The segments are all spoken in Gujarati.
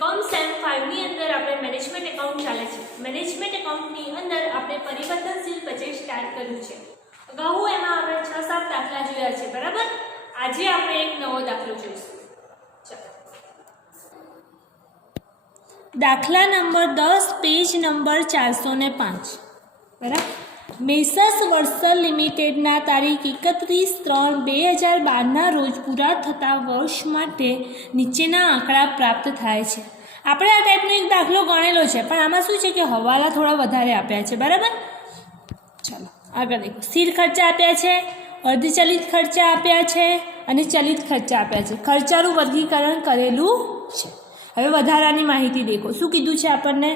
બીકોમ સેમ 5 ની અંદર આપણે મેનેજમેન્ટ એકાઉન્ટ ચાલે છે। મેનેજમેન્ટ એકાઉન્ટની અંદર આપણે પરિવર્તનશીલ બજેટ સ્ટાર્ટ કર્યું છે। અગાઉ એમાં આપણે 6-7 દાખલા જોયા છે, બરાબર। આજે આપણે એક નવો દાખલો જોઈશું। દાખલા નંબર 10 પેજ નંબર 405, બરાબર। મેસર્સ વર્સલ લિમિટેડના તારીખ 31/3/2012 રોજ પૂરા થતા વર્ષ માટે નીચેના આંકડા પ્રાપ્ત થાય છે। આપણે આ ટાઈપનો એક દાખલો ગણેલો છે, પણ આમાં શું છે કે હવાલા થોડા વધારે આપ્યા છે, બરાબર। ચાલો આગળ દેખો। સ્થિર ખર્ચા આપ્યા છે, અર્ધચલિત ખર્ચા આપ્યા છે અને ચલિત ખર્ચા આપ્યા છે। ખર્ચાનું વર્ગીકરણ કરેલું છે। હવે વધારાની માહિતી દેખો। શું કીધું છે આપણને?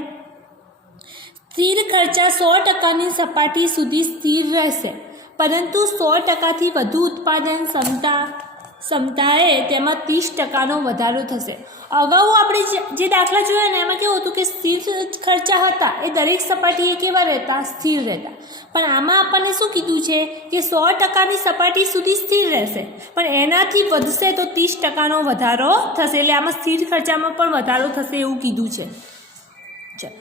સ્થિર ખર્ચા 100%ની સપાટી સુધી સ્થિર રહેશે, પરંતુ 100%થી વધુ ઉત્પાદન ક્ષમતાએ તેમાં 30%નો વધારો થશે। અગાઉ આપણે જે દાખલા જોયા ને એમાં કેવું હતું કે સ્થિર ખર્ચા હતા એ દરેક સપાટીએ કેવા રહેતા? સ્થિર રહેતા। પણ આમાં આપણને શું કીધું છે કે 100%ની સપાટી સુધી સ્થિર રહેશે, પણ એનાથી વધશે તો 30%નો વધારો થશે। એટલે આમાં સ્થિર ખર્ચામાં પણ વધારો થશે એવું કીધું છે। ચાલો,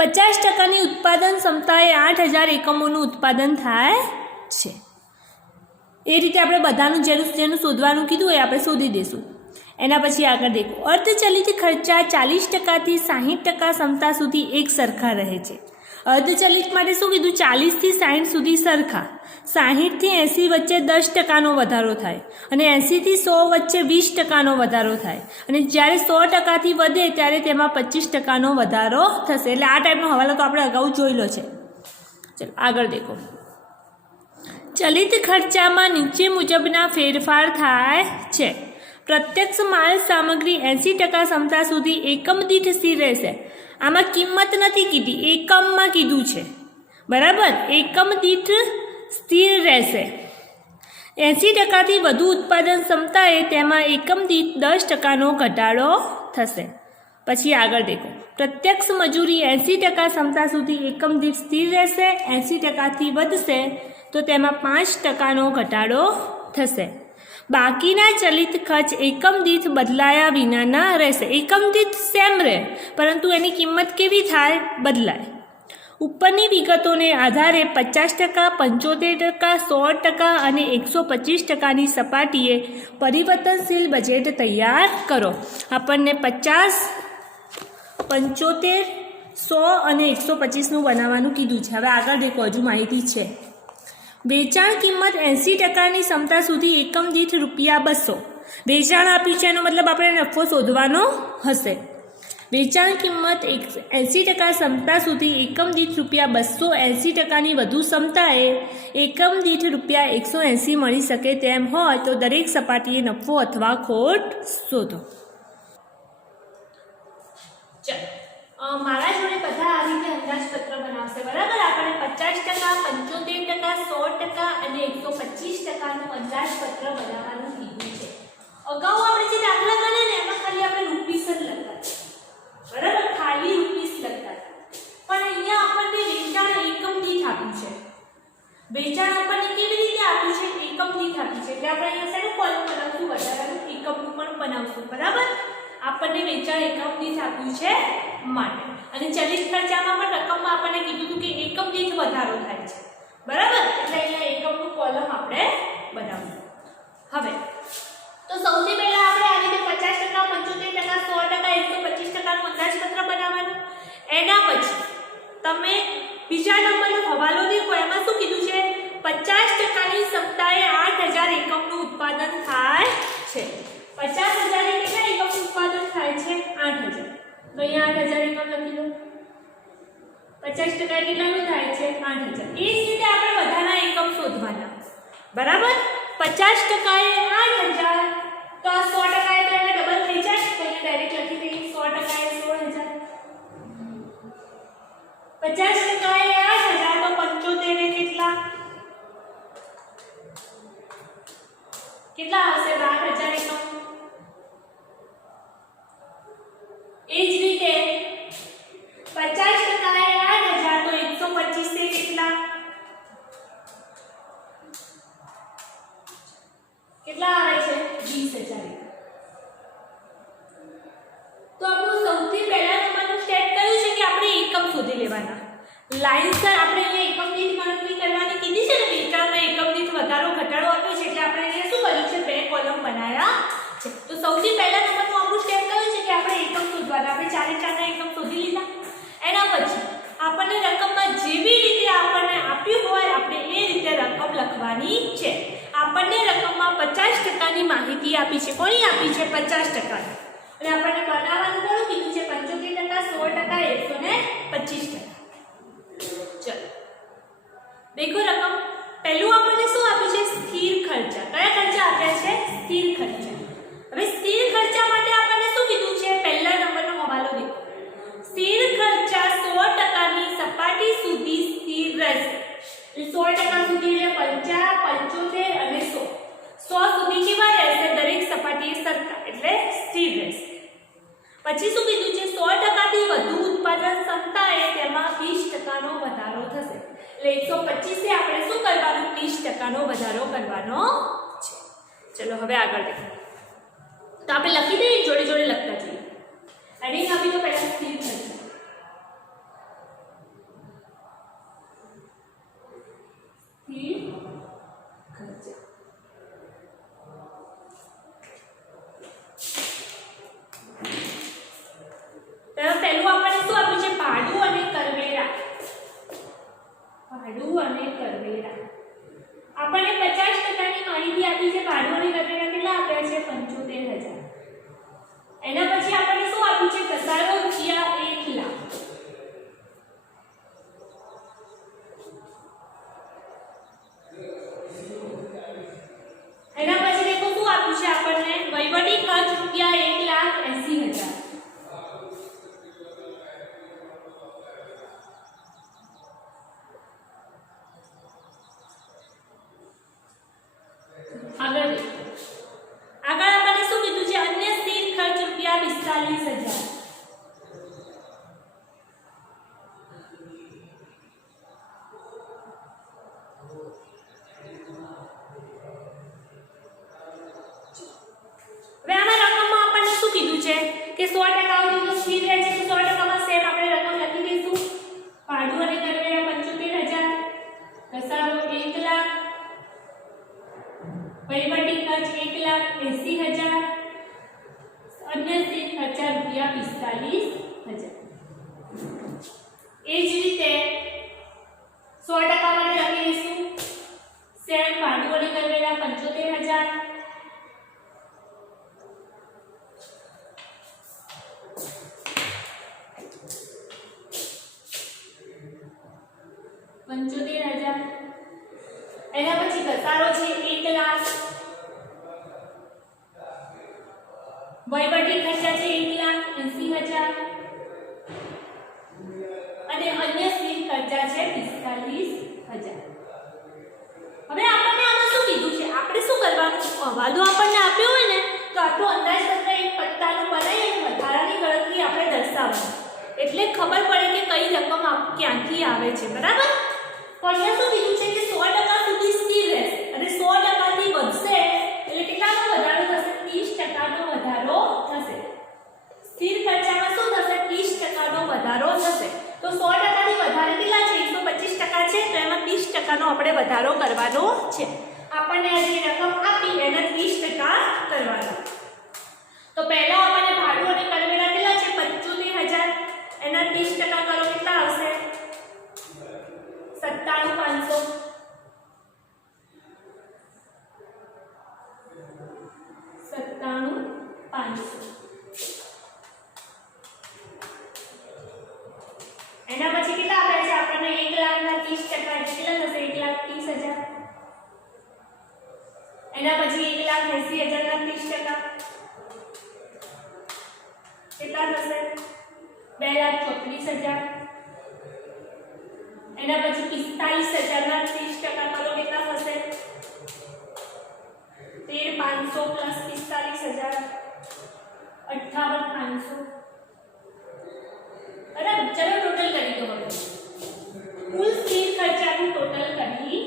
50%ની ઉત્પાદન ક્ષમતાએ 8000 એકમોનું ઉત્પાદન થાય છે। એ રીતે આપણે બધાનું જેનું શોધવાનું કીધું એ આપણે શોધી દઈશું। એના પછી આગળ દેખો। અર્ધચલિત ખર્ચા 40%થી 60% ક્ષમતા સુધી એક સરખા રહે છે। અર્ધચલિત માટે શું કીધું? 40થી 60 સુધી સરખા, 60થી 80 વચ્ચે 10%નો વધારો થાય અને 80થી 100 વચ્ચે 20%નો વધારો થાય અને જ્યારે 100%થી વધે ત્યારે તેમાં 25%નો વધારો થશે। એટલે આ ટાઈપનો હવાલો તો આપણે અગાઉ જોયેલો છે। ચલો આગળ દેખો। ચલિત ખર્ચામાં નીચે મુજબના ફેરફાર થાય છે। પ્રત્યક્ષ માલ સામગ્રી 80% ક્ષમતા સુધી એકમ દીઠ સ્થિર રહેશે। આમાં કિંમત નથી કીધી, એકમમાં કીધું છે, બરાબર। એકમ દીઠ સ્થિર રહેશે। 80%થી વધુ ઉત્પાદન ક્ષમતાએ તેમાં એકમ દીઠ 10%નો ઘટાડો થશે। પછી આગળ દેખો। પ્રત્યક્ષ મજૂરી 80% ક્ષમતા સુધી એકમ દીઠ સ્થિર રહેશે, 80%થી વધશે તો તેમાં 5%નો ઘટાડો થશે। બાકીના ચલિત ખર્ચ એકમ દીઠ બદલાયા વિનાના રહેશે। એકમ દીઠ સેમ રહે, પરંતુ એની કિંમત કેવી થાય? બદલાય। ઉપરની વિગતોને આધારે 50%, 75%, 100% અને 125%ની સપાટીએ પરિવર્તનશીલ બજેટ તૈયાર કરો। આપણને 50, 75, 100 અને 125નું બનાવવાનું કીધું છે। હવે આગળ દેખો, હજુ માહિતી છે। વેચાણ કિંમત 80%ની ક્ષમતા સુધી એકમ દીઠ ₹200। વેચાણ આપ્યું છે એનો મતલબ આપણે નફો શોધવાનો હશે। વેચાણ કિંમત 80% ક્ષમતા સુધી એકમ દીઠ ₹200, 80%ની વધુ ક્ષમતાએ એકમ દીઠ ₹180 મળી શકે તેમ હોય તો દરેક સપાટીએ નફો અથવા ખોટ શોધો। ચાલો, મારા જોડે બધા આ રીતે અંદાજપત્ર બનાવશે, બરાબર। આપણે 50%, 75%, 100% અને 125%નું અંદાજપત્ર બનાવવાનું કીધું છે। અગાઉ આપણે જે દાખલા ગણ્યા ને એમાં ખાલી આપણે રૂપીસ જ લખતા હતા, બરાબર। ખાલી રૂપીસ લખતા હતા, પણ અહીંયા આપણને વેચાણ એકમ દીઠ આપ્યું છે। વેચાણ આપણને કેવી રીતે આપ્યું છે? એકમ દીઠ આપ્યું છે। એટલે આપણે અહીંયા શેનું કોલમ બનાવશું? વધારાનું એકમનું પણ બનાવશું, બરાબર। આપણને વેચાણ એકમ દીઠ આપ્યું છે માટે, અને ચલિત ખર્ચામાં પણ રકમમાં આપણને કીધું હતું કે એકમ દીઠ વધારો થાય છે, બરાબર। એટલે અહીંયા એકમનું કોલમ આપણે બનાવશું। હવે તો સૌથી પહેલા આપણે આ રીતે 50%, 75%, 100%, 125%નું અંદાજપત્ર બનાવવાનું। એના પછી તમે બીજા નંબરનો હવાલો દેખો, એમાં શું કીધું છે? 50%ની ક્ષમતાએ 8000 એકમનું ઉત્પાદન થાય છે। 50,000 એ કેટલા એકમનું ઉત્પાદન થાય છે? 8000। તો અહીંયા 8000 એકમ લખી લો। 50% કેટલાનું થાય છે? 8000। એ જ રીતે આપણે બધાના એકમ શોધવાના, બરાબર। 50% એ 8000, તો આ 100% એ તો એને ડબલ થઈ જાય, તો અહીંયા ડાયરેક્ટ લખી દઈએ 100% એ 16000। 50% એ 8000, તો 75 એ કેટલા આવશે? 12000 એકમ। એ જ રીતે 50% એ 8000, તો 125 એ કેટલા આવે છે? 20000। લાઇનસર આપણે અહીંયા એકમ દીઠ ગણતરી કરવાની કીધી છે ને, વેચાણમાં એકમ દીઠ વધારો ઘટાડો આપ્યો છે એટલે આપણે અહીંયા શું કર્યું છે, બે કોલમ બનાવ્યા છે. તો સૌથી પહેલા નંબરનું આપણું સ્ટેપ કયું છે કે આપણે એકમ શોધવાના. આપણે 4 ના એકમ શોધી લીધા. એના પછી આપણને રકમમાં જેવી રીતે આપણને આપ્યું હોય આપણે એ રીતે રકમ લખવાની છે. આપણને રકમમાં 50% માહિતી આપી છે. કોની આપી છે? 50%. અને આપણને બનાવવાનું કોનું કીધું છે? 75%, 16%, 125%. ચલો દેખો રકમ. પહેલું આપણને શું આપ્યું છે? સ્થિર ખર્ચા. કયા ખર્ચા આપ્યા છે? સ્થિર ખર્ચા. હવે સ્થિર ખર્ચા માટે આપણને શું કીધું છે? પહેલા નંબરનો હવાલો દેખો. સ્થિર ખર્ચા 100% ની સપાટી સુધી સ્થિર રહેશે. 100% સુધી એટલે 50, 75 અને 100. 100 સુધી કેવા રહેશે? દરેક સપાટીએ સરખા એટલે સ્થિર રહેશે. પછી શું કીધું છે? 100% થી વધુ ઉત્પાદન ક્ષમતા એ તેમાં 20% નો વધારો થશે. એટલે 125 એ આપણે શું કરવાનું? 20% નો વધારો કરવાનો છે. ચલો હવે આગળ દેખો. તો આપણે લખી દઈએ, જોડે જોડે લખતા જઈએ. હેડિંગ આપી દો પહેલા સ્થિર ખર્ચા. સ્થિર ખર્ચા. પહેલું આપણને શું આપ્યું છે? ભાડું અને કરવેરા. ભાડું અને કરવેરા આપણને 50% ની માહિતી આપી છે. ભાડું અને કરવેરા કેટલા આપ્યા છે? 75,000. એના પછી આપણને શું આપ્યું છે? ઘસારો રૂપિયા 1 લાખ. એના પછી દેખો શું આપ્યું છે આપણને? વહીવટી ખર્ચ રૂપિયા 1,80,000. આગળ આપણને શું કીધું છે? અન્ય સ્થિર ખર્ચ રૂપિયા 45,000. હવે આમાં રકમમાં આપણને શું કીધું છે કે 100% તો સ્થિર રહે છે. તો 100% માં સેમ આપણે રકમ લખી દઈશું. ભાડું અને કરવેરા 75,000, ઘસારો 1 લાખ, વહીવટી ખર્ચ 1,80,000, અન્ય સ્થિર ખર્ચા રૂપિયા 45,000. એ જ રીતે 100% માટે લખી દઈશું. સેમ ભાડું અને કરવેરા 75,000, એના પછી ઘસારો છે 1 લાખ, વહીવટી ખર્ચા છે 1,80,000 અને અન્ય સ્થિર ખર્ચા છે 45,000. હવે આપણને આમાં શું કીધું છે? આપણે શું કરવાનું? હવાલો આપણને આપ્યો હોય ને તો આટલું અંદાજપત્ર એક પત્તાનું બનાવી અને વધારાની ગણતરી આપણે દર્શાવવાની. એટલે ખબર પડે કે કઈ રકમ ક્યાંથી આવે છે. બરાબર? તો અહીંયા શું કીધું છે કે 100% સુધી સ્થિર રહેશે અને 100% થી વધશે એટલે કેટલાનો વધારો થશે? 30% નો વધારો થશે. સ્થિર ખર્ચામાં શું થશે? 30% નો વધારો થશે. તો 100% થી વધારે કેટલા છે? 125% છે. તો એમાં 30% નો આપણે વધારો કરવાનો છે. આપણને આ જે રકમ આપી એના 30% કરવાનો. તો પહેલા આપણને ભાડું અને કરવેરા કેટલા છે? 75,000. એના 30% કરો કેટલા આવશે? 97,500. એના પછી કેટલા આપ્યા છે આપણને? 1 લાખના 30% એટલે કેટલા થશે? 1,30,000. એના પછી 1,80,000 ના 30% કેટલા થશે? 2,34,000. એના પછી 45,000 ના 30% કરો કેટલા થશે? 13,500 પ્લસ 45,000 58,500. બરાબર? ચલો ટોટલ કરી દો. હવે કુલ સ્થિર ખર્ચાનું ટોટલ કરી.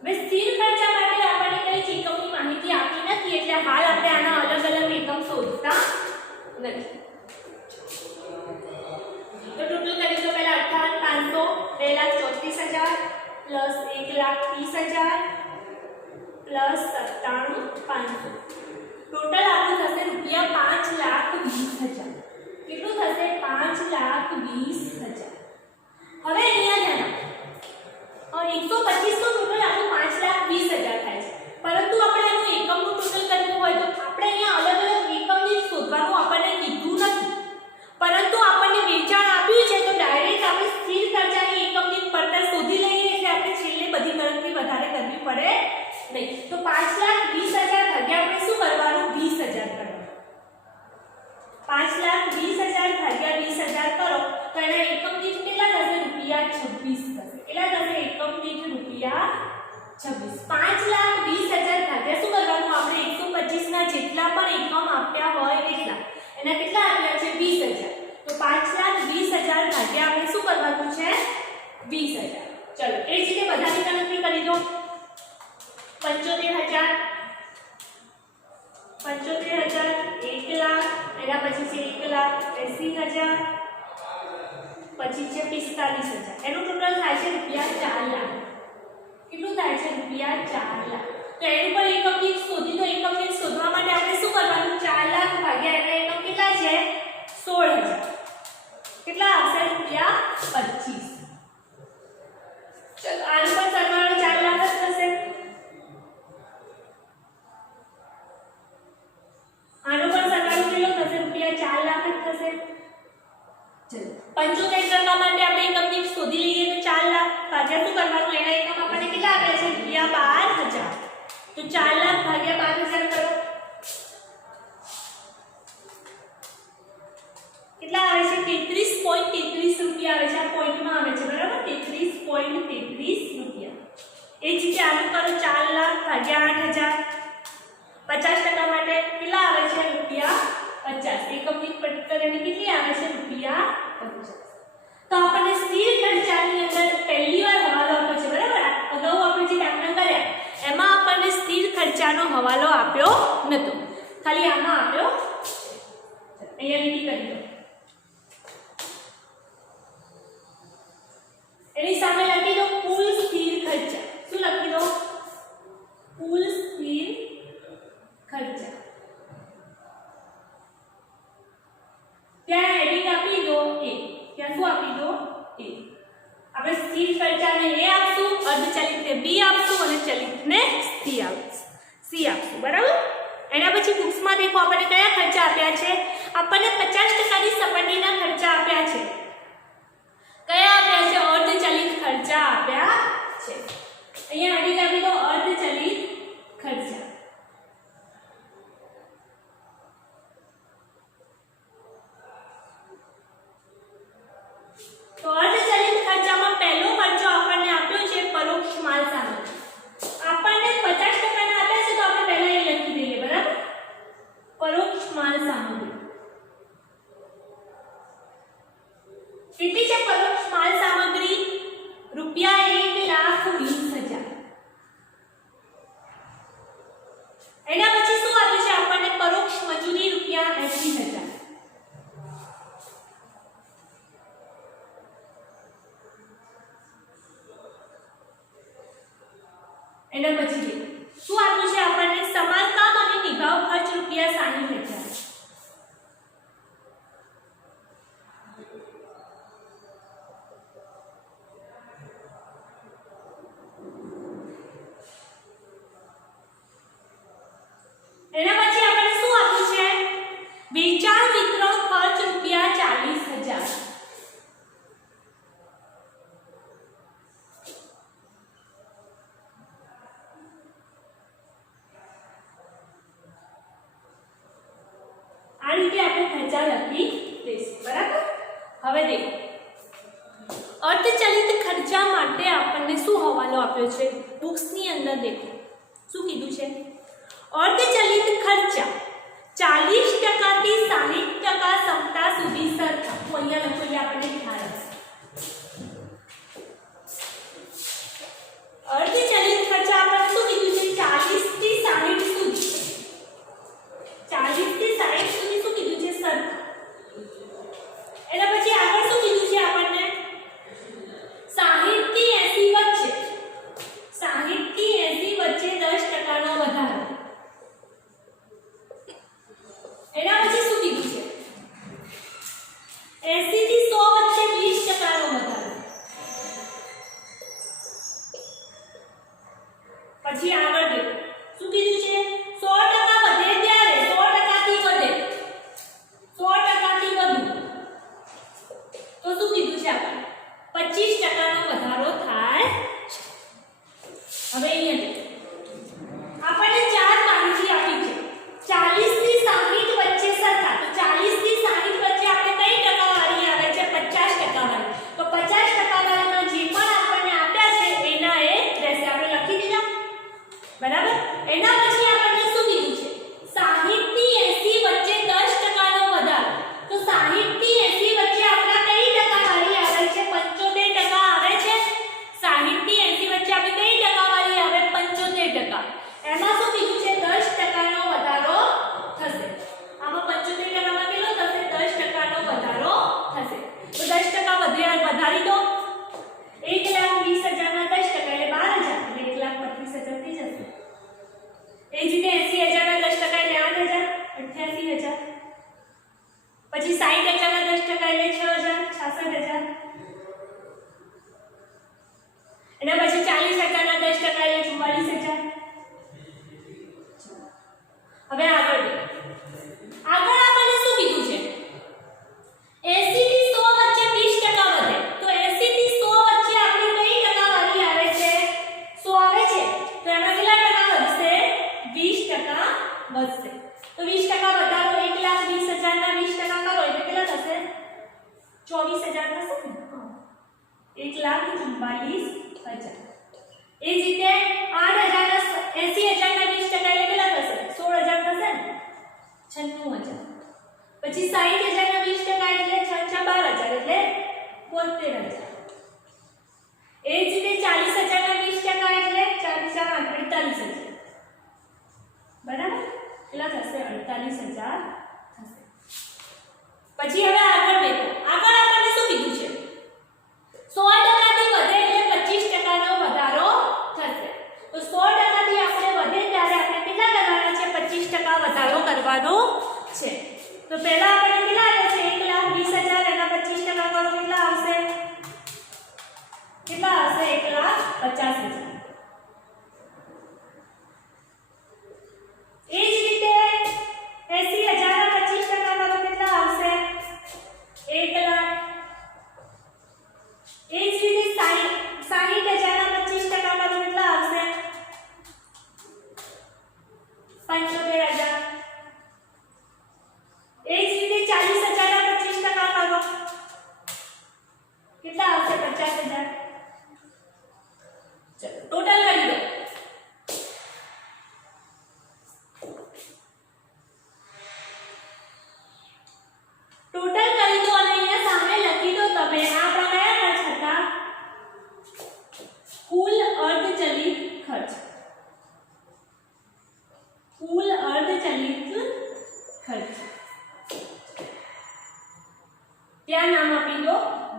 હવે સ્થિર ખર્ચા માટે આપણને કઈ એકમની માહિતી આપી નથી એટલે હાલ આપણે આના અલગ અલગ એકમ શોધતા નથી. તો ટોટલ કરી પ્લસ 97,500 ટોટલ આપણું થશે ₹5,20,000. કેટલું થશે? 5,20,000. હવે અહીંયા ધ્યાન આપો 125 નું ટોટલ આપણું 5,20,000 થાય છે, પરંતુ આપણે આનું એકમનું ટોટલ કરવું હોય તો આપણે અહીંયા અલગ અલગ એકમની શોધવાનું આપણને કીધું નથી, પરંતુ આપણને વેચાણ આપ્યું છે તો ડાયરેક્ટ આપણે સ્થિર ખર્ચાની એકમની પડતર શોધી લઈએ એટલે આપણે છેલ્લે બધી ગણતરી વધારે કરવી પડે નહીં. તો 5,20,000 ભાગ્યા આપણે શું કરવાનું? 20,000 કરવાનું. 5,20,000 ભાગ્યા 20,000 કરો તો એના એકમ દીઠ કેટલા થશે? ₹26 થશે. કેટલા થશે? એકમ દીઠ ₹26. 5,20,000 ભાગ્યા શું કરવાનું? આપણે 125 ના જેટલા પણ એકમ આપ્યા હોય એટલા, એના કેટલા આપ્યા છે? 20,000. તો 5,20,000 ભાગ્યા આપણે શું કરવાનું છે? 20,000. ચલો એ જ રીતે બધાની ગણતરી કરી દો. 75,000 1,00,000 એના પછી છે 1,80,000 પછી છે 45,000. એનું ટોટલ થાય છે ₹4,00,000. કેટલું થાય છે? ₹4,00,000. તો એનું પણ એકમ દીઠ શોધી દો. એકમ દીઠ શોધવા માટે આપણે શું કરવાનું? 4,00,000 ભાગ્યા એના એકમ કેટલા છે? 16,000. કેટલા આવશે? ₹25. ચલો આનો પણ સરવાળો 4,00,000 જ થશે. આનો પણ સરવાળો કેટલો થશે? ₹4,00,000 જ થશે. ચલો 75% માટે આપણે એકમ દીઠ શોધી લઈએ તો 4,00,000 ભાગ્યા શું કરવાનું? એના એકમ આપણને કેટલા આપ્યા છે? ₹12,000. તો 4,00,000 ભાગ્યા 12,000 કરો. કેટલા આવે છે? ₹33.33 આવે છે. આ પોઈન્ટમાં આવે છે, બરાબર? ₹33.33. એ જ રીતે આનું કરો. 4,00,000 ભાગ્યા 8,000. 50% માટે કેટલા આવે છે? ₹50. એકમ દીઠ પડતર એની કેટલી આવે છે? ₹50. તો આપણને સ્થિર ખર્ચાની અંદર પહેલી વાર હવાલો આપ્યો છે, બરાબર? અગાઉ આપણે જે દાખલા કર્યા એમાં આપણને સ્થિર ખર્ચાનો હવાલો આપ્યો નતો, ખાલી આમાં આપ્યો. અહીંયા લીટી કરી દો. એની સામે લખી દો કુલ સ્થિર ખર્ચા. શું લખી દો? કુલ સ્થિર ખર્ચા. ત્યાં હેડિંગ આપી દો એ. ત્યાં શું આપી દો? એ. આપણે સ્થિર ખર્ચાને એ આપશું, અર્ધચલિતને બી આપશું અને ચલિતને સી આપશું, બરાબર? એના પછી બુક્સમાં દેખો આપણને કયા ખર્ચા આપ્યા છે? આપણને 50% ની સપાટીના ખર્ચા આપ્યા છે. કયા આપ્યા છે? અર્ધચલિત ખર્ચા આપ્યા છે. અહીંયા હેડિંગ આપી દો અર્ધચલિત ખર્ચા. તો અર્ધચલિત ખર્ચામાં પહેલો ખર્ચો આપણને આપ્યો છે પરોક્ષ માલ સામગ્રી. આપણને 50% ના આપ્યા છે તો આપણે પહેલા એ લખી દઈએ, બરાબર? પરોક્ષ માલ સામગ્રી કેટલી છે? પરોક્ષ માલ સામગ્રી ₹1,20,000. એના પછી શું આપ્યું છે આપણને? પરોક્ષ મજૂરી ₹80,000. એના પછી શું આપ્યું છે આપણને? સમારકામ અને નિભાવ ખર્ચ ₹60,000. એના પછી આપણને શું આપ્યું છે? વેચાણ વિતરણ ખર્ચ ₹40,000. આ રીતે આપણે ખર્ચા લખી દઈશું, બરાબર? હવે દેખો અર્ધચલિત ખર્ચા માટે આપણને શું હવાલો આપ્યો છે? બુક્સની અંદર દેખો શું કીધું છે? અર્ધચલિત ખર્ચા 40% થી 60% ક્ષમતા સુધી સરખા. હું અહીંયા લખું એટલે આપણને ખ્યાલ આવશે. અર્ધચલિત ખર્ચા આપણને શું કીધું છે? 40 થી 60 સુધી. 40 થી 60 સુધી શું કીધું છે? સરખા. એના પછી આગળ શું કીધું છે આપણને? 60 થી 80 વચ્ચે. 60 થી 80 વચ્ચે 10% રીતે 80,000 ના 10% એટલે 8,000 88,000 પછી 60,000 ના 10% એટલે 6,000 66,000 એના પછી 40,000 ના 10% એટલે 44,000 હવે આગળ આપણને શું કીધું છે 80 થી 100 વચ્ચે 20% વધે તો 80 થી 100 વચ્ચે આપણી કઈ ટકાવારી આવે છે 100 આવે છે તો એમાં કેટલા ટકા વધશે 20% વધશે તો 20% વધારો 1,20,000 ના 20% કરો એટલે કેટલા થશે 24,000 થશે ને 1,44,000 એ જ રીતે 8,000 ના 80,000 ના 20% એટલે કેટલા થશે 16,000 થશે ને 96,000 પછી 60,000 ના 20% એટલે 12,000 એટલે 72,000 એ જ રીતે 40,000 ના 20% એટલે 48,000 બરાબર કેટલા થશે 48,000 થશે પછી હવે આગળ દેખો આગળ આપણને શું કીધું છે 100% થી વધે એટલે 25% નો વધારો થશે તો 100% થી આપણે વધે ત્યારે આપણે કેટલા કરવાના છે 25% વધારો કરવાનો છે તો પહેલા આપણે કેટલા આવે છે 1,20,000 એના 25% કરો કેટલા આવશે 1,50,000 એ જ રીતે 80,000 ના 25% કરો કેટલા આવશે 1,00,000 એ જ રીતે 60,000 ના 25% કરો કેટલા આવશે 75,000 એ જ રીતે 40,000 ના 25% કરો કેટલા આવશે 50,000 ચલો ટોટલ કરી દો ટોટલ કરી દો અને અહીંયા સામે લખી દો તમે આ પ્રમાણે છતાં કુલ અર્ધચલિત ખર્ચ ત્યાં નામ આપી દો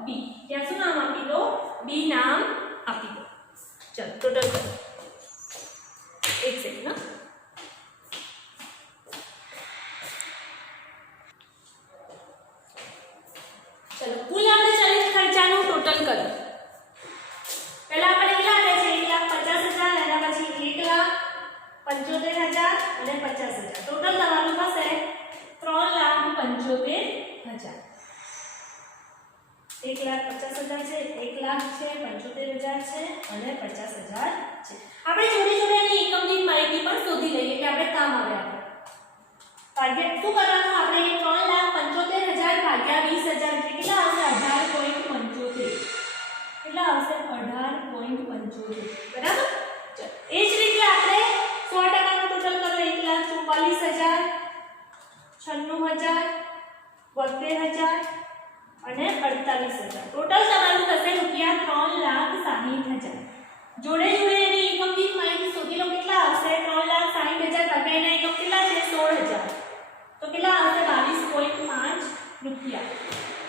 બી ત્યાં શું નામ આપી દો બી નામ આપી દો ચલો ટોટલ કરો એક સેકન્ડ ના चलो कुल अर्धचलित खर्चाનું ટોટલ કરો પહેલા આપણે કેટલા આપ્યા છે 1,50,000 એના પછી 1,75,000 અને 50,000 ટોટલ તમારું થશે 3,75,000 1,50,000 છે 1,00,000 છે 75,000 છે અને 50,000 છે આપણે જોડે જોડે એની એકમ દીઠ માહિતી પણ શોધી લઈએ કે આપણે કામ આવે આપણે શું કરવાનું આપણે 3,75,000 ભાગ્યા 20,000 કેટલા આવશે 18.75 કેટલા આવશે 18.75 બરાબર ચલો એ જ રીતે આપણે 100% નું ટોટલ કરો 1,44,000 96,000 72,000 અને 48,000 ટોટલ તમારું થશે ₹3,60,000 જોડે જોડે એની એકમ દીઠ માહિતી શોધી લો કેટલા આવશે 3,60,000 ભાગ્યા એના એકમ કેટલા છે 16,000 તો કેટલા આવશે 22.5 રૂપિયા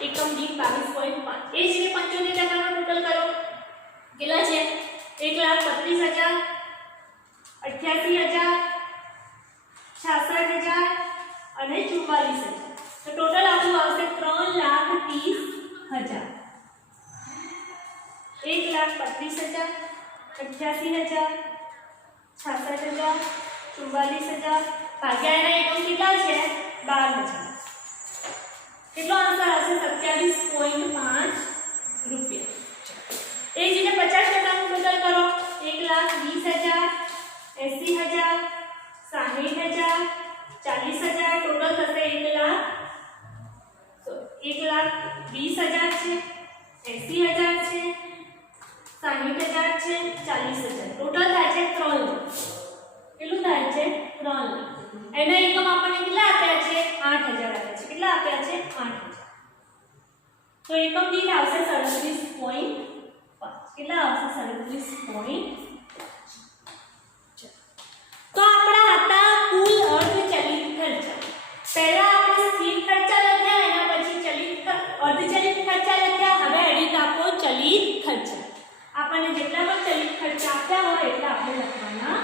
એકમ દીઠ 22.5 એ જ રીતે 75% નું ટોટલ કરો કેટલા છે 1,35,000 88,000 66,000 અને 44,000 તો ટોટલ આપણું આવશે 3,30,000 1,35,000 88,000 66,000 44,000 ભાગ્યા એના એકમ કેટલા છે 12,000 કેટલો આન્સર આવશે 27.5 રૂપિયા એ જ રીતે 50% નું ટોટલ કરો 1,20,000 80,000 60,000 40,000 ટોટલ થશે 1,20,000 છે 80,000 છે 60,000 છે 40,000 ટોટલ થાય છે 3 લાખ કેટલું થાય છે 3 લાખ એના એકમ આપણને કેટલા આપ્યા છે 8,000 આપ્યા છે કેટલા આપ્યા છે 8,000 તો એકમ દીઠ આવશે 37.5 કેટલા આવશે 37.5 તો આપણા હતા કુલ અર્ધચલિત ખર્ચા પહેલા આપણે સ્થિર ખર્ચા લખ્યા એના પછી ચલિત અર્ધચલિત ખર્ચા લખ્યા હવે એડિટ આપો ચલિત ખર્ચા આપણને જેટલા પણ ચલિત ખર્ચા આપ્યા હોય એટલા આપણે લખવાના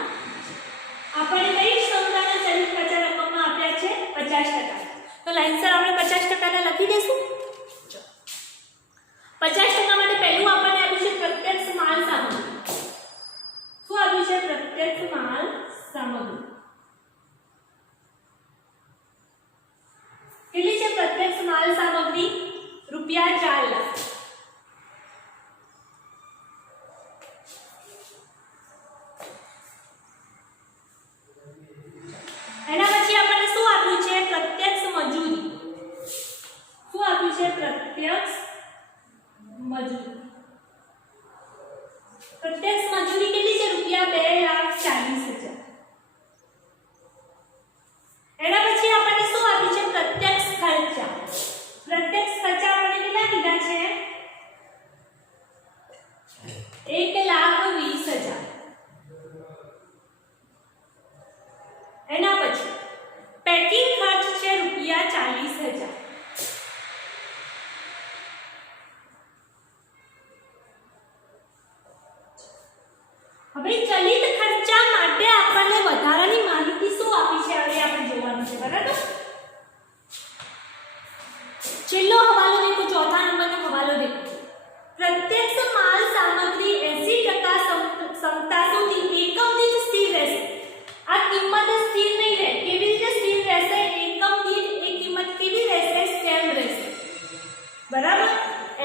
આપણને કઈ તો લાઈનસર આપણે 50% લખી દઈશું. 50% માટે પહેલું આપણને આપ્યું છે પ્રત્યક્ષ માલ સામગ્રી. શું આપ્યું છે? પ્રત્યક્ષ માલ સામગ્રી. કેટલી છે પ્રત્યક્ષ માલ સામગ્રી? રૂપિયા 4 લાખ. એના પછી આપણને શું આપ્યું છે? પ્રત્યક્ષ મજૂરી. શું આપ્યું છે? પ્રત્યક્ષ મજૂરી. પ્રત્યક્ષ મજૂરી કેટલી છે? રૂપિયા 2,40,000. એના પછી આપણને શું આપ્યું છે? પ્રત્યક્ષ ખર્ચા. પ્રત્યક્ષ ખર્ચા આપણને કેટલા કીધા છે? 1,20,000. એના પછી પેકિંગ ખર્ચ છે રૂપિયા 40,000. હવે ચલિત ખર્ચા માટે આપણને વધારાની માહિતી શું આપી છે હવે આપણે જોવાનું છે. બરાબર, છેલ્લો હવાલો દેખો, ચોથા નંબરનો હવાલો દેખો. પ્રત્યક્ષ માલ સામગ્રી 80% ક્ષમતા સુધી એકમ દીઠ સ્થિર રહેશે. આ કિંમત સ્થિર નહીં રહે. કેવી રીતે સ્થિર રહેશે? એકમ દીઠ એ કિંમત કેવી રહેશે? સેમ રહેશે. બરાબર,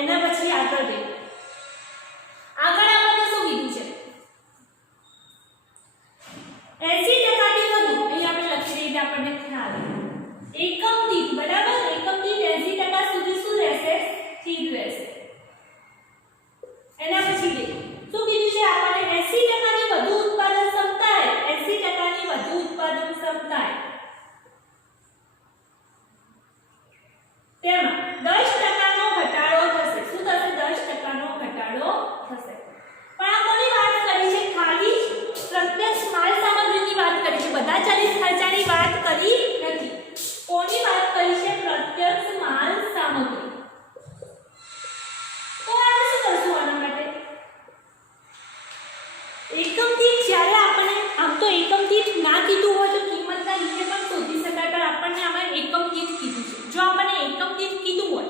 એના પછી આગળ દેખો. આગળ આપણને શું કીધું છે? 80% થી વધુ. અહીં આપણે લખી દઈએ આપણને ખ્યાલ આવે. એકમ દીઠ, બરાબર, એકમ દીઠ 80% સુધી શું રહેશે? સ્થિર રહેશે. એના પછી દેખો શું કીધું છે આપણને? 80% ની વધુ ઉત્પાદન ક્ષમતા હે. 80% ની વધુ ઉત્પાદન ક્ષમતા હે. તેમાં 10% નો ઘટાડો થશે. શું થશે? 10% નો ઘટાડો થશે. પણ આ કોની વાત કરી છે? ખાલી પ્રત્યક્ષ માલ સામગ્રીની વાત કરી છે. બધા ચલિત ખર્ચાની વાત કરી નથી. કોની વાત કરી છે? પ્રત્યક્ષ માલ સામગ્રી. તો આપણે શું કરશું આના માટે? એકમ દીઠ જ્યારે આપણને આમ તો એકમ દીઠ ના કીધું હોય તો કિંમતના રીતે પણ શોધી શકાય, પણ આપણને આમાં એકમ દીઠ કીધું છે. જો આપણને એકમ દીઠ કીધું હોય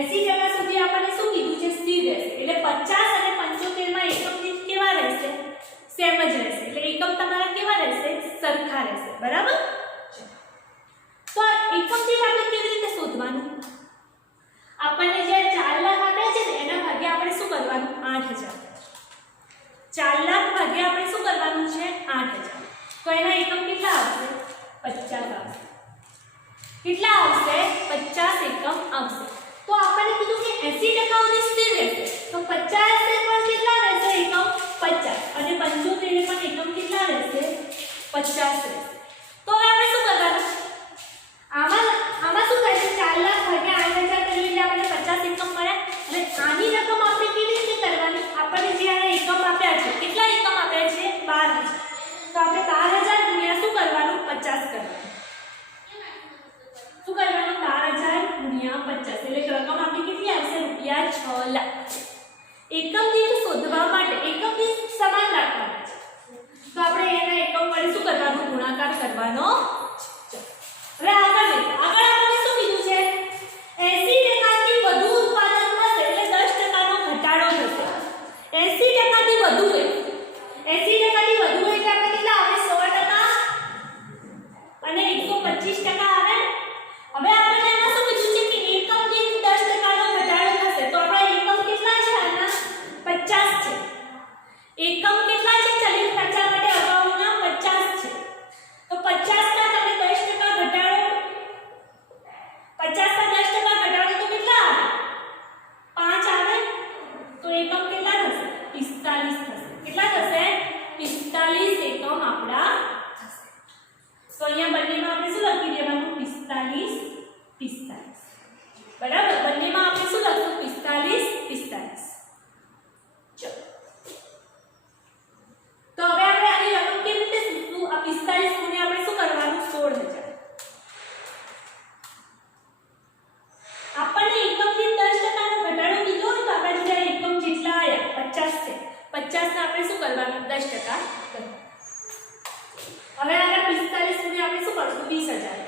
80% સુધી આપણને શું કીધું છે? સ્થિર રહેશે. એટલે 50 અને 75 માં એકમ દીઠ કેવા રહેશે? સેમ જ રહેશે. એટલે એકમ તમારા કેવા રહેશે? સરખા રહેશે. બરાબર, તો એકમ દીઠ આપણે કેવી રીતે શોધવાનું? આપણને જે 4 લાખ આપ્યા છે ને એના ભાગે આપણે શું કરવાનું? 8,000. 4 લાખ ભાગે આપણે શું કરવાનું છે? 8,000. તો એના એકમ કેટલા આવશે? 50 આવશે. કેટલા આવશે? 50 એકમ આવશે. તો આપણને કીધું કે 80% સુધી સ્થિર રહેશે. તો 50 પણ કેટલા રહેશે? એકમ 50. અને 75 પણ એકમ કેટલા રહેશે? 50 રહેશે. તો હવે આપણે શું કરવાનું? આમાં શું થાય છે? 4 લાખ ભાગ્યા 8,000 કરીએ એટલે આપણને 50 એકમ મળ્યા. અને આની રકમ આપણે કેવી રીતે કરવાની? આપણને જે આ એકમ આપ્યા છે, કેટલા એકમ આપ્યા છે? 12,000. તો આપણે 12,000 ગુણ્યા શું કરવાનું? 50 કરવાનું. શું કરવાનું? 12,000 ગુણ્યા 50. એટલે રકમ આપણી કેટલી આવશે? રૂપિયા 6 લાખ. એકમ દીઠ શોધવા માટે એકમ દીઠ સમાન રાખવાના છે. તો આપણે એના એકમ વડે શું કરવાનું? ગુણાકાર કરવાનો. હવે આગળ આપણને શું કીધું છે? 80% થી વધુ ઉત્પાદન થશે એટલે 10% નો ઘટાડો થશે. 80% થી વધુ હોય. 80% થી વધુ હોય એટલે આપણે કેટલા આવે? 100% અને 125% આવે. હવે આપણને આમાં શું કીધું છે કે એકમ દીઠ 10% નો ઘટાડો થશે. તો આપણા એકમ કેટલા છે? આના 50 છે. એકમ કેટલા છે? ચલિત ખર્ચા માટે અગાઉના 50 છે. તો 50 ના તમે 10% ઘટાડો. 50 ના 10% ઘટાડો તો કેટલા આવે? 5 આવે. તો એકમ કેટલા થશે? 45 થશે. કેટલા થશે? 45 એકમ આપણા થશે. તો અહીંયા બંનેમાં આપણે શું લખી દેવાનું? 45 45. બરાબર, બંનેમાં આપણે શું લખશું? 45 45. ચલો, તો હવે આપણે આની રકમ કેવી રીતે શોધશું? આ 45 ગુણ્યા આપણે શું કરવાનું? 16,000. આપણને એકમ દીઠ 10% નો ઘટાડો કીધો હોય તો આપણા જે એકમ જેટલા આયા 50 છે. 50 ને આપણે શું કરવાનું? 10% કરવાનું. હવે આગળ 45 સુધી આપણે શું કરશું? 20,000.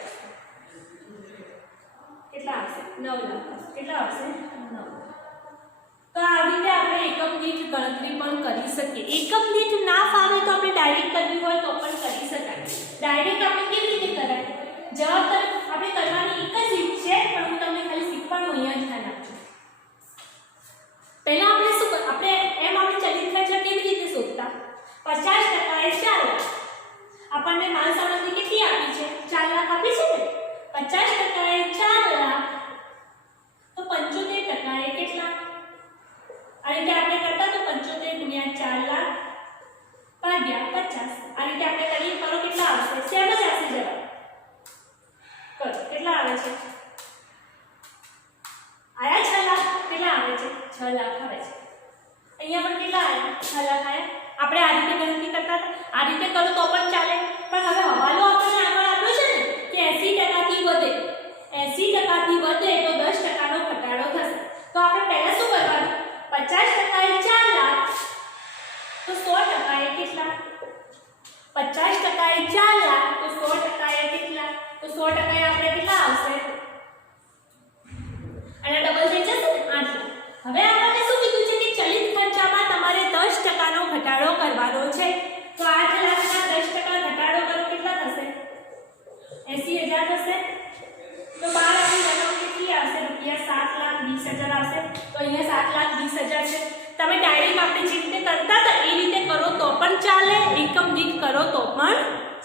પણ ચાલે, એકમ દીઠ કરો તો પણ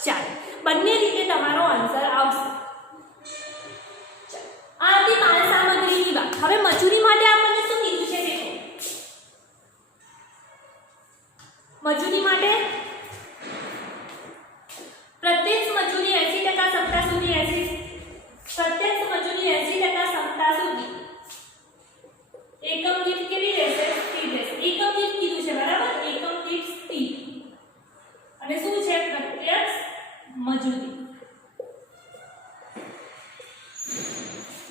ચાલે, બંને રીતે તમારો આન્સર આવશે. આ હતી માલ સામગ્રીની વાત. હવે મજૂરી માટે આપણને શું કીધું છે દેખો. મજૂરી માટે પ્રત્યક્ષ મજૂરી 80% ક્ષમતા સુધી 80% મજૂરી 80% ક્ષમતા સુધી એકમ દીઠ કેવી રહેશે? સ્થિર રહેશે. એકમ દીઠ કીધું છે બરાબર, એકમ દીઠ સ્થિર. અને શું છે? પ્રત્યક્ષ મજૂરી.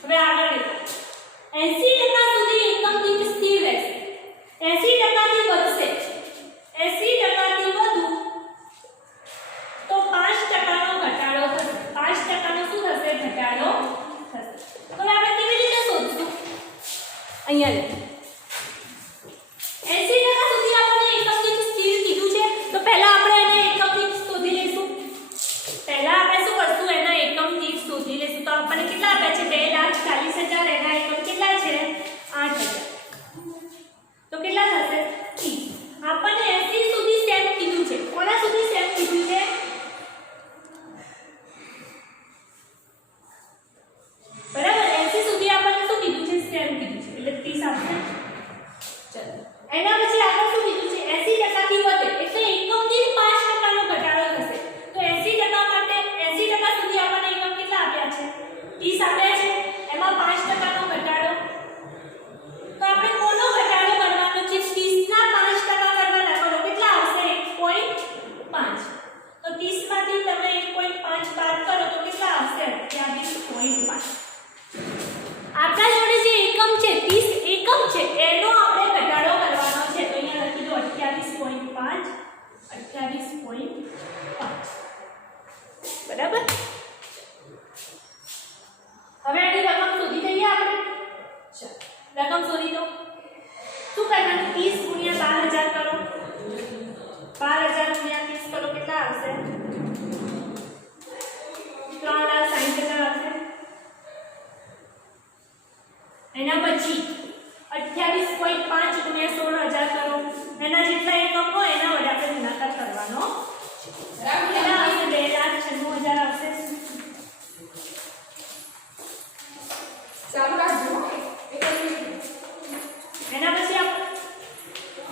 હવે આગળ દેખો 80% સુધી એકમ દીઠ સ્થિર રહેશે. 80% થી વધશે, 80% થી વધુ તો 5% નો ઘટાડો થશે. 5% નો શું થશે? ઘટાડો થશે. તો આપણે કેવી રીતે શોધશું? અહીંયા લે 80% સુધી આપણે એકમ દીઠ સ્થિર કીધું છે, તો પહેલા આપણે એને એકમ દીઠ શોધી લઈશું. પહેલા આપણે શું કરશું? એના એકમ દીઠ શોધી લઈશું. તો આપણને કેટલા આપ્યા છે? 2,40,000. એના એકમ કેટલા છે? 8,000. તો કેટલા થશે? 30. આપણને 80 સુધી સેમ કીધું છે. કોના સુધી સેમ કીધું છે? બરાબર, 80 સુધી આપણને શું કીધું છે? સેમ કીધું છે, એટલે 30 આવશે. ચલો એના પછી આપણે શું કીધું છે? 80% થી વધે એટલે એકમ દીઠ 5% નો ઘટાડો થશે. તો 80% માટે 80% સુધી આપણને એકમ કેટલા આપ્યા છે? 30 આપ્યા છે. એમાં 5% નો ઘટાડો. તો આપણે કોનો ઘટાડો કરવાનો છે? 30 ના 5% કરવાના. તો કેટલા આવશે? 1.5. તો 30 માંથી તમે 1.5 બાદ કરો તો કેટલા આવશે? 28.5. આપણા જોડે જે એકમ છે 30 એકમ છે, એનો આપણે ઘટાડો કરવાનો છે. તો અહીંયા લખી દો 28.5. 28.5. બરાબર. હવે આની રકમ શોધી દઈએ આપણે. ચાલો રકમ શોધી દો. શું કરવાનું? 30 ગુણ્યા 12,000 કરો. 12,000 ગુણ્યા 30 કરો. કેટલા આવશે? 3,60,000 આવશે. એના પછી 28.5 ગુણ્યા 16,000 કરો. એના જેટલા એકમ હોય એના વડે આપણે ગુણાકાર કરવાનો. કેટલા આવશે? 2,96,000 આવશે. ચાલુ રાખજો. એના પછી આપણે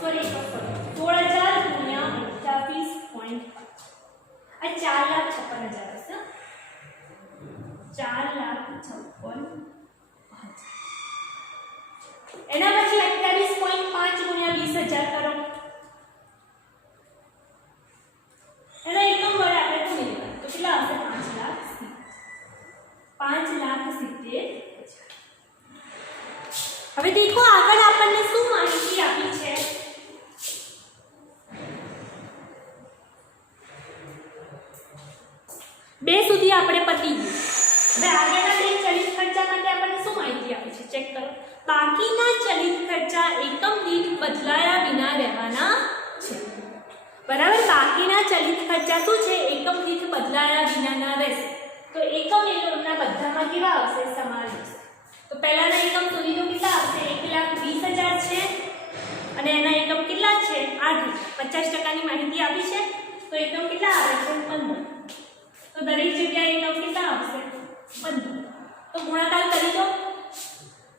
સોરી 16,000 ગુણ્યા 28.5 આ 4,56,000 હશે. 4,56,000. એના પછી 28.5 ગુણ્યા 20,000 કરો. એના એકમ વડે આપણે ગુણીએ તો કેટલા આવશે? 5,70,000. હવે દેખો આગળ આપણને શું માહિતી આપી છે? બે સુધી આપણે પતી ગયું. હવે આગળના બે ચલિત ખર્ચા માટે આપણને શું માહિતી આપી છે? ચેક કરો. બાકીના ચલિત ખર્ચા એકમ દીઠ બદલાયા વિના રહેવાના છે. બરાબર, બાકીના ચલિત ખર્ચા શું છે? એકમ દીઠ બદલાયા વિનાના રહેશે. તો એકમ એના બધામાં કેવા આવશે? સમાન આવશે. તો પહેલાના એકમ શોધી દો. કેટલા આવશે? 1,20,000 છે અને એના એકમ કેટલા છે? 8. 50% ની માહિતી આપી છે. તો એકમ કેટલા આવે છે? 15. તો દરેક જગ્યાએ એકમ કેટલા આવશે? 15. તો ગુણાકાર કરી દો.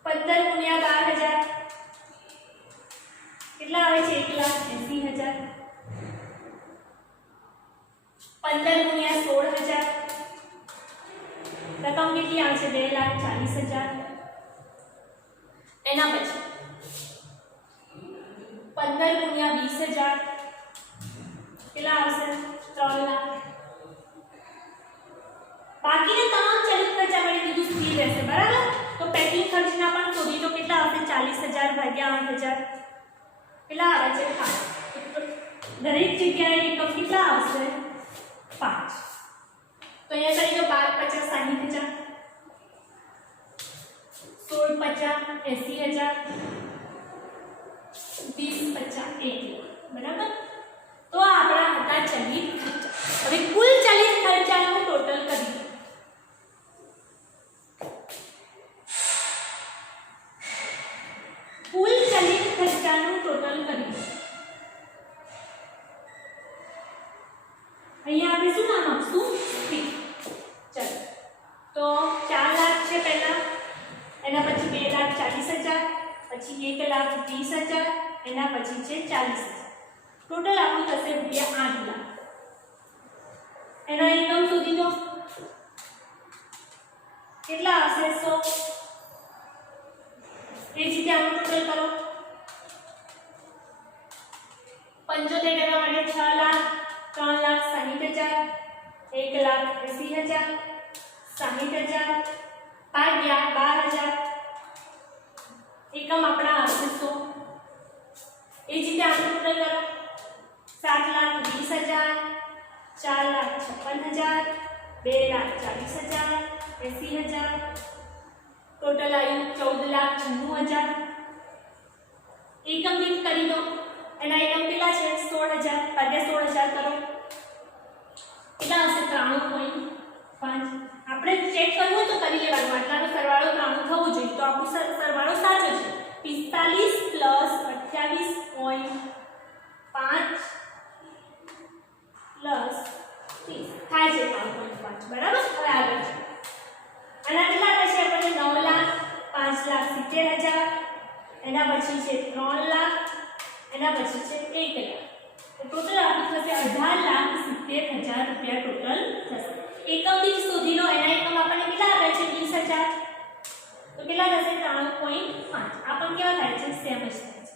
15 ગુણ્યા 12,000 કેટલા આવે છે? 1,80,000. 15 ગુણ્યા 16,000 રકમ કેટલી આવે છે? 2,40,000. એના પછી 15 ગુણ્યા 20,000 કેટલા આવશે? 3 લાખ. બાકીના તમામ ચલિત ખર્ચા આપણે કીધું સ્થિર રહેશે. બરાબર. તો પેકિંગ ખર્ચના પણ શોધી તો કેટલા આવશે? 40,000 ભાગ્યા 8,000 કેટલા આવે છે? 5. દરેક જગ્યાએ એકમ કેટલા આવશે? 5. તો અહીંયા કરી દો 12,50,000 60,50,000 80,000 20,50,000 1 બરાબર. તો આ આપણા હતા ચલિત ખર્ચા. હવે કુલ ચલિત ખર્ચાનું ટોટલ કરી દો. કુલ ચલિત ખર્ચાનું ટોટલ કરી દો. 30,000 એના પછી છે 40,000 ટોટલ આપણું થશે રૂપિયા 8 લાખ એનો એકમ શોધી દો કેટલા હશે 100 એ જ રીતે આપણે ટોટલ કરો 75% માટે 6 લાખ 3,60,000 1,80,000 60,000 ભાગ્યા 12,000 એકમ આપણા આવશે 100 એ જ રીતે આપણે ટોટલ કરો 7,20,000 4,56,000 2,40,000 80,000 ટોટલ આવ્યું 14,96,000 એકમ દીઠ કરી દો એના એકમ કેટલા છે 16,000 ભાગ્યા 16,000 કરો કેટલા હશે 93.5 આપણે ચેક કરવું હોય તો કરી લેવાનું આટલાનો સરવાળો 93 થવો જોઈએ તો આપણો સરવાળો સાચો છે 45 + 28.5 પ્લસ 30 થાય છે 3.5 બરાબર હવે આગળ છે અને કેટલા થશે આપણે 9 લાખ 5,70,000 એના પછી છે 3 લાખ એના પછી છે 1 લાખ તો ટોટલ આપણું થશે 18,70,000 રૂપિયા ટોટલ થશે એકમ દીઠ શોધી લો એના એકમ આપણને કેટલા આવે છે 20,000 તો કેટલા થશે 3.5 આ પણ કેવા થાય છે સેમ જ થાય છે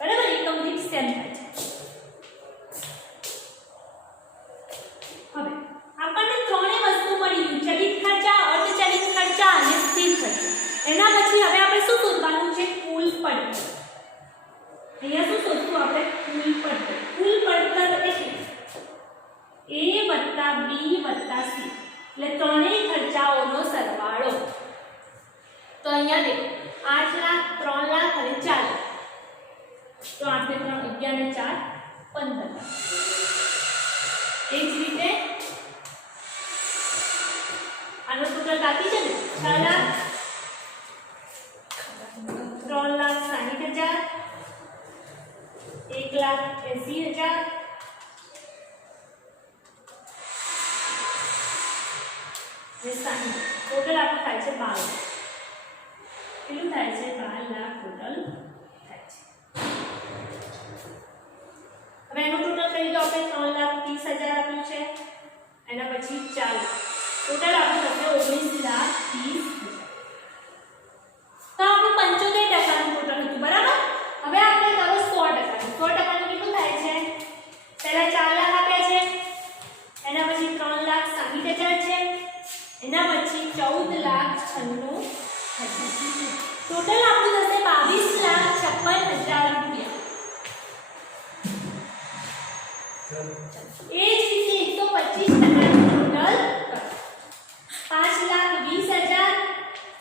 બરાબર એકમ દીઠ સેમ થાય છે હવે આપણને ત્રણેય વસ્તુ મળી ગયું ચલિત ખર્ચા અર્ધચલિત ખર્ચા અને સ્થિર ખર્ચા એના પછી હવે આપણે શું શોધવાનું છે કુલ પડતર અહીંયા શું શોધવું આપણે કુલ પડતર એટલે A + B + C એટલે ત્રણેય ખર્ચાઓનો સરવાળો તો અહીંયા દેખો 8 લાખ 3 લાખ અને 4 લાખ તો 8 ને 3 11 ને 4 15 લાખ એ જ રીતે આનો ટોટલ બાકી છે ને 6 લાખ 3,60,000 1,80,000 ને 60 ટોટલ આપણું થાય છે 12 કેટલું થાય છે 12 લાખ ટોટલ થાય છે હવે એનું ટોટલ કરી દો આપણે 3,30,000 આપ્યું છે એના પછી 4 લાખ ટોટલ આપણું થશે 19,30,000 તો આપણું 75% નું ટોટલ હતું બરાબર હવે આપણે કરો 100% કેટલું થાય છે પહેલા 4 લાખ આપ્યા છે એના પછી 3,60,000 છે એના પછી 14,96,000 ટોટલ આપણું થશે 22,56,000 રૂપિયા એ જ રીતે 125% ટોટલ 5,20,000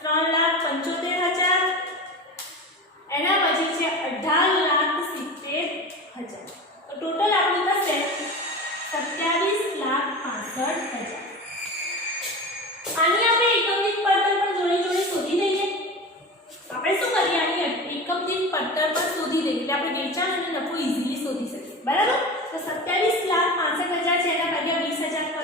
3,75,000 એના પછી છે 18,70,000 તો ટોટલ આપણું થશે 27,65,000 આની આપણે એકમ દીઠ પડતર પણ જોડે શોધી દઈએ આપણે શું કરીએ આની એકમ દીઠ પડતર પણ શોધી દઈએ એટલે આપણે વેચાણ અને નફો ઈઝીલી શોધી શકીએ બરાબર તો 27,65,000 છે એના ભાગ્યા 20,000 કરો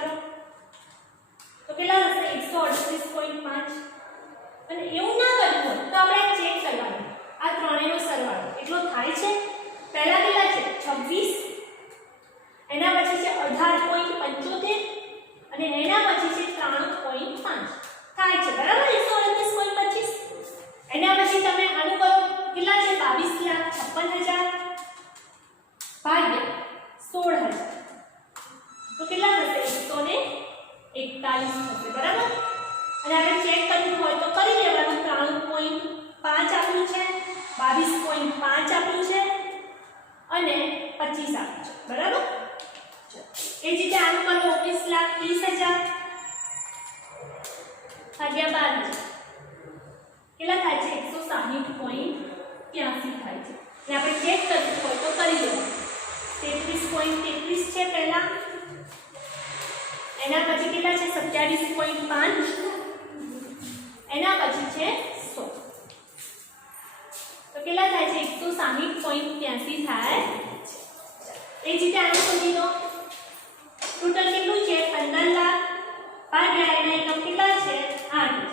તો કેટલા થશે 138.5 અને એવું ના કરવું હોય તો આપણે ચેક કરવાનું આ ત્રણેયનો સરવાળો એટલો થાય છે પહેલા કેટલા છે 26 એના પછી છે 18.75 અને એના પછી છે 3.5 થાય છે બરાબર 138.25 એના પછી તમે આનું કરો કેટલા છે 22,56,000 ભાગ્યા 16,000 તો કેટલા થશે 141 થશે બરાબર અને આપણે ચેક કરવું હોય તો કરી લેવાનું 3.5 આપ્યું છે 22.5 આપ્યું છે અને 25 આપ્યું છે બરાબર એ જ રીતે આનું કરો 19,30,000 ભાગ્યા 12,000 કેટલા થાય છે 160.83 થાય છે અને આપણે ચેક કરવું હોય તો કરી લેવાનું 33.33 છે પહેલા એના પછી કેટલા છે 27.5 એના પછી છે 100 તો કેટલા થાય છે 160.83 થાય એ જ રીતે આને શોધી દો ટોટલ કેટલું છે 15 લાખ ભાગ્યા એના એકમ કેટલા છે 8,000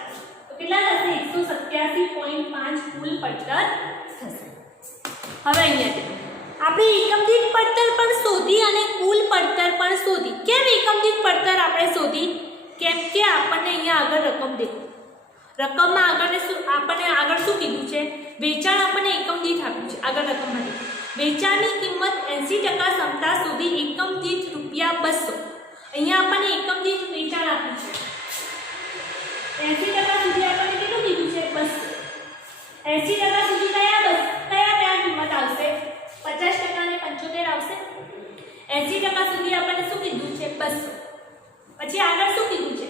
તો કેટલા થશે 187.5 કુલ પડતર થશે હવે અહીંયા देखो આપણે એકમ દીઠ પડતર પણ શોધી અને કુલ પડતર પણ શોધી. કેમ એકમ દીઠ પડતર આપણે શોધી? કેમ કે આપણને અહીંયા આગળ રકમ દેખો, રકમમાં આપણને આગળ શું કીધું છે? વેચાણ આપણને એકમ દીઠ આપ્યું છે. આગળ રકમમાં દેખો વેચાણની કિંમત 80% ક્ષમતા સુધી એકમ દીઠ ₹200. અહીંયા આપણને એકમ દીઠ વેચાણ આપ્યું છે 80% સુધી. આપણને કેટલું કીધું છે? 200. 80% સુધી કયા કિંમત આવશે? 50% અને 75 આવશે. 80% સુધી આપણને શું કીધું છે? 200. પછી આગળ શું કીધું છે?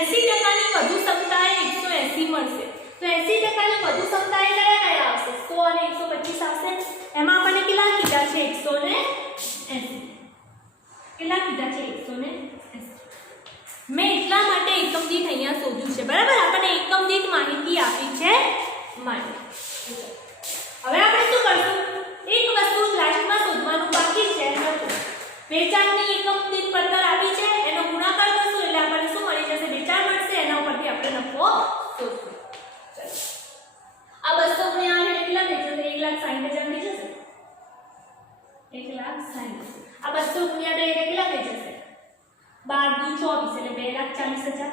80%ની વધુ ક્ષમતાએ 180 મળશે. તો 80%ની વધુ ક્ષમતાએ કયા આવશે? 100 અને 125 આવશે. એમાં આપણને કેટલા કીધા છે? 180. કેટલા કીધા છે? 180. મેં એટલા માટે એકમ દીઠ અહીંયા શોધ્યું છે. બરાબર, આપણને એકમ દીઠ માહિતી આપી છે માટે. હવે આપણે શું કરશું? એક વસ્તુ લાસ્ટમાં શોધવાનું બાકી છે. વેચાણની એકમ દીઠ પડતર આપી છે, એનો ગુણાકાર કરશું એટલે આપણને શું મળી જશે? વેચાણ મળશે. એના ઉપરથી આપણે નફો શોધશું. આ 200 ગુણ્યા 8 કેટલા થઈ જશે? 1,60,000 થઈ જશે. 1,60,000. આ 200 ગુણ્યા 2 એટલે કેટલા થઈ જશે? 12 × 24 એટલે 2,40,000.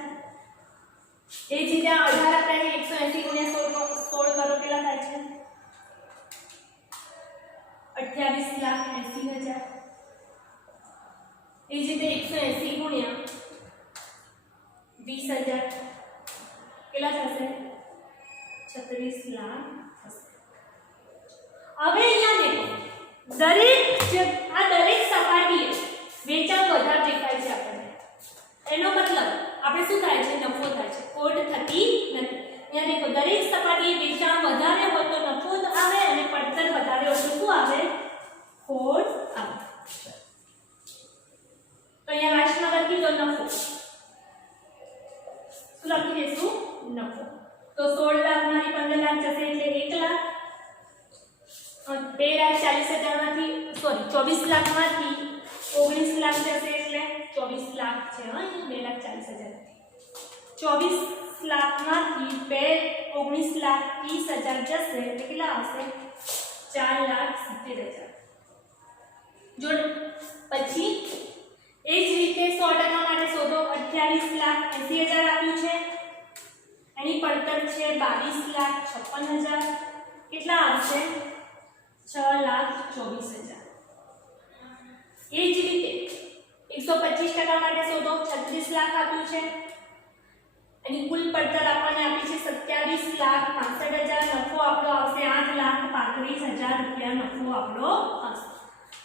એ જ રીતે 18 આપણે 180 ગુણ્યા 16 કરો કેટલા થાય છે? 28,80,000. એ જ રીતે 180 ગુણ્યા 20,000 કેટલા થશે? 36 લાખ થશે. હવે અહીંયા દેખો દરેક સપાટીએ વેચાણ વધારે દેખાય છે આપણને. એનો મતલબ આપણે શું થાય છે? નફો થાય છે. ખોટ થતી નથી. અહીંયા દેખો દરેક સપાટીએ વેચાણ વધારે હોય તો નફો આવે અને પડતર વધારે હોય તો શું આવે? ખોટ આવે. તો અહીંયા લાસ્ટમાં લખી દો નફો. શું લખી દેશું? નફો. તો 16 લાખમાંથી 15 લાખ જશે એટલે 1 લાખ. 2,40,000 માંથી 24 લાખમાંથી 19 લાખ જશે એટલે 24 લાખ છે. હા, 2,40,000. 24 લાખમાંથી 19,30,000 જશે એટલે કેટલા આવશે? 4,70,000. જોડો. પછી એ જ રીતે 100% માટે શોધો. 28,80,000 આપ્યું છે. એની પડતર છે 22,56,000. કેટલા આવશે? 6,24,000. એ જ રીતે 125% માટે શોધો. 36 લાખ આપ્યું છે. એની કુલ પડતર આપણને આપી છે 27,65,000. નફો આપણો આવશે 8,35,000 રૂપિયા નફો આપણો આવશે.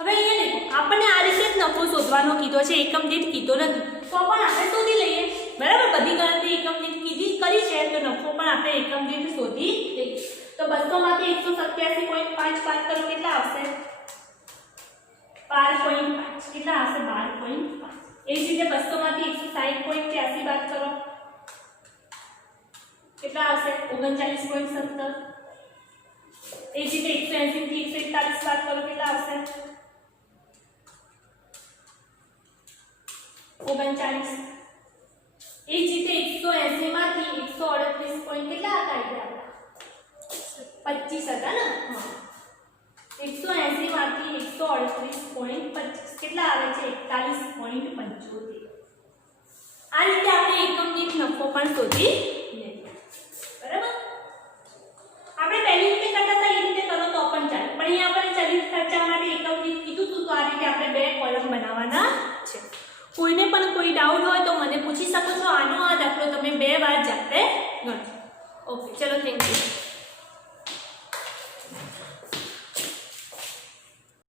હવે અહીંયા દેખો આપણને આ રીતે જ નફો શોધવાનો કીધો છે, એકમ દીઠ કીધો નથી. તો પણ આપણે શોધી લઈએ. બરાબર, બધી ગણતરી એકમ દીઠ કરી છે તો નફો પણ આપણે એકમ દીઠ શોધી લઈએ. તો 200 માંથી 187.5 બાદ કરો કેટલા આવશે? 12.5. કેટલા આવશે? 12.5. એ જ રીતે 200 માંથી 160.83 બાદ કરો કેટલા આવશે? 39.17. એ જ રીતે 180 થી 141 બાદ કરો કેટલા આવશે? 39. એ જ રીતે 180 માંથી 138 પોઈન્ટ કેટલા હતા? 25 હતા ને? હા, 180 માંથી 138.25 કેટલા આવે છે? 41.75. આ રીતે આપણે એકમ દીઠ નફો પણ શોધી લઈએ. બરાબર.